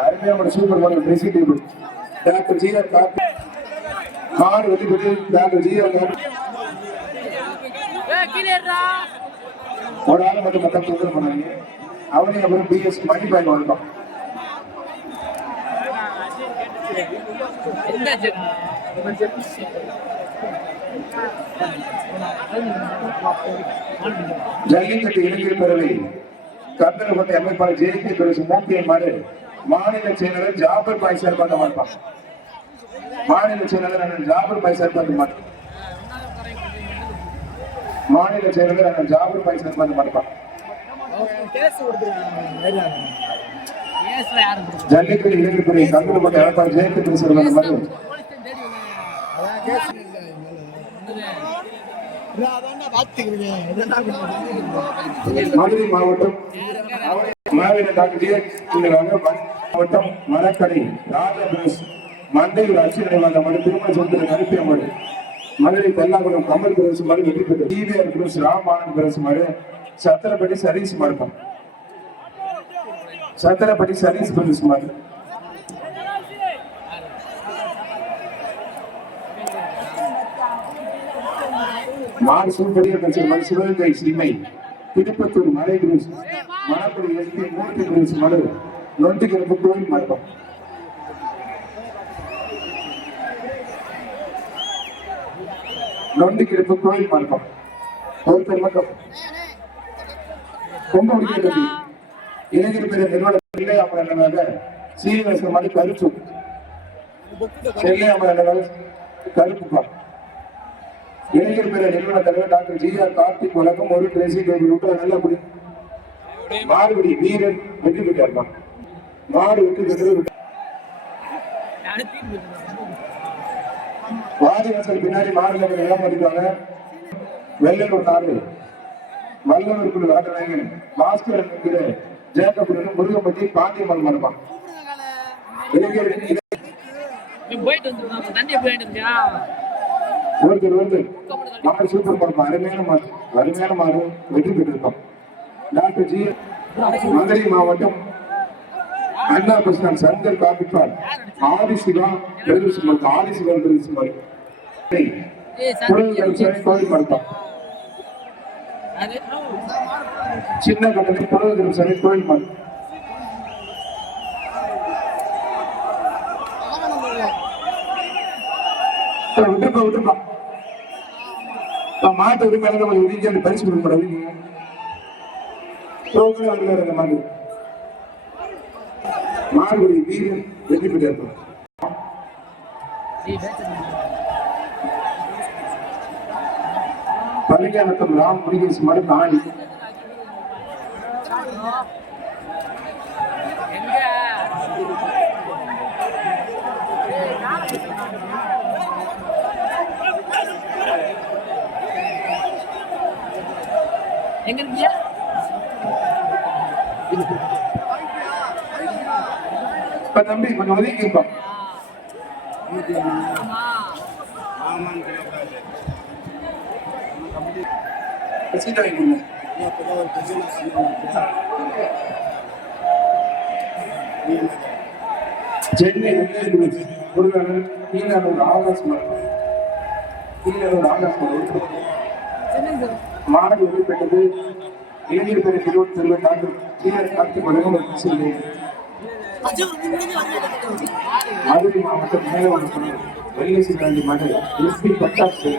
அருமையான super model dressing table doctor GR Karthi மாடு வெற்றி பெற்று டாக்டர் ஜிஆர் ஒரு ஆள் மட்டும் மொத்தம் தொந்தரவு பண்ணாங்க. அவனே அப்புறம் பிஎஸ் மணி பாயிண்ட் வந்துட்டான். ஜல்லிக்கட்டு இளைஞர் பேரவை கந்தரப்பட்ட அமைப்பாளர் ஜெயந்தி பெருசு மூக்கிய மாடு மாநில செயலாளர் ஜாபர் பாய் சார்பாக மாட்டான். மாநில செயலாளர் அண்ணன் ஜாபர் பாய் சார்பாக மாட்டான். மாநில செயலாளர் அண்ணன் ஜாபர் பாய் சார்பாக மாட்டான். ஜல்லிக்கட்டு இளைஞர் பேரவை கந்தரப்பட்ட அமைப்பாளர் ஜெயந்தி பெருசு மாடு மதுரை மாவட்டம் மாவட்டம் மரக்கடை ராஜபிரஸ் மந்தையூர் அச்சு நினைவாக மறு திருமண சொந்த கருப்பிய மாடு மதுரை தெல்லாகுளம் கமல் பிரஸ் மாடு வெற்றி பெற்ற டிவிஆர் பிரஸ் ராமானந்த் பிரஸ் மாடு சத்திரப்பட்டி சரீஸ் மாடுப்பம் சத்திரப்பட்டி சரீஸ் பிரஸ் மாடு மாடு சூழ்படிய மண் சிவகங்கை சிறுமை திருப்பத்தூர் மலை குரூஸ் மணப்படி எஸ்பி மூர்த்தி குரூஸ் மடு நொண்டிக்கிறப்பு கோயில் மண்டபம் நொண்டிக்கிறப்பு கோயில் மண்டபம் ஒருத்தர் மட்டும் ரொம்ப முடிக்கிறது இளைஞர் பேர நிறுவனம் இல்லையாம சீனிவாசன் மாதிரி கருப்பு செல்லையாம கருப்புப்பா இளைஞர் பேர நிறுவன தலைவர் டாக்டர் ஜிஆர் கார்த்திக் வழக்கம் ஒரு ட்ரெஸ்ஸிங் டேபிள் விட்டு நல்ல அப்படி மாறுபடி வீரன் வெற்றி பெற்றார். மாடு வெற்றி பெற்றது வாரிவாசல் பின்னாடி மாடு இடம் பண்ணிருக்காங்க. வெள்ளலூர் நாடு வல்லூருக்குள்ள ஆட்டநாயகன் பாஸ்கர் என்கிற ஜேக்கப்புடன் முருகப்பட்டி பாண்டியம்மன் மரபான் இளைஞருக்கு ஒருத்தர் மாடு சூப்பர் பார்ப்போம். அருமையான மாடு வெற்றி பெற்றிருக்கோம். டாக்டர் ஜி மதுரை மாவட்டம் அண்ணா பஸ் ஸ்டாண்ட் சங்கர் காப்பிப்பார் ஆதிசிவா பிரதேசம் ஆதிசிவா பிரதேசம் கோயில் மருத்துவம் சின்ன கட்டத்தில் புரதம் சரி கோயில் மருத்துவம் விட்டுருப்பா மாட்டு உரிமையாளர் நம்ம இறுதியாக பரிசு கொடுக்க மாட்டாங்க. மாடுபடி வீரன் வெற்றி பெற்றார். பள்ளியானத்தம் ராம் முருகேஷ் மாடு காணி எங்க தம்பி கொஞ்சம் ஒதுக்கி இருப்போம். சென்னை ஆகாஷ் மாடு வெற்றி பெற்றது. இளைஞர் பேர இருபத்தி செல்வன் டாக்டர் ஜிஆர் கார்த்திக் வழங்கும் மதுரை மாவட்டம் மேலவாக்கம் வெள்ளை சிங்காண்டி மாடு எஸ்பி பட்டாசு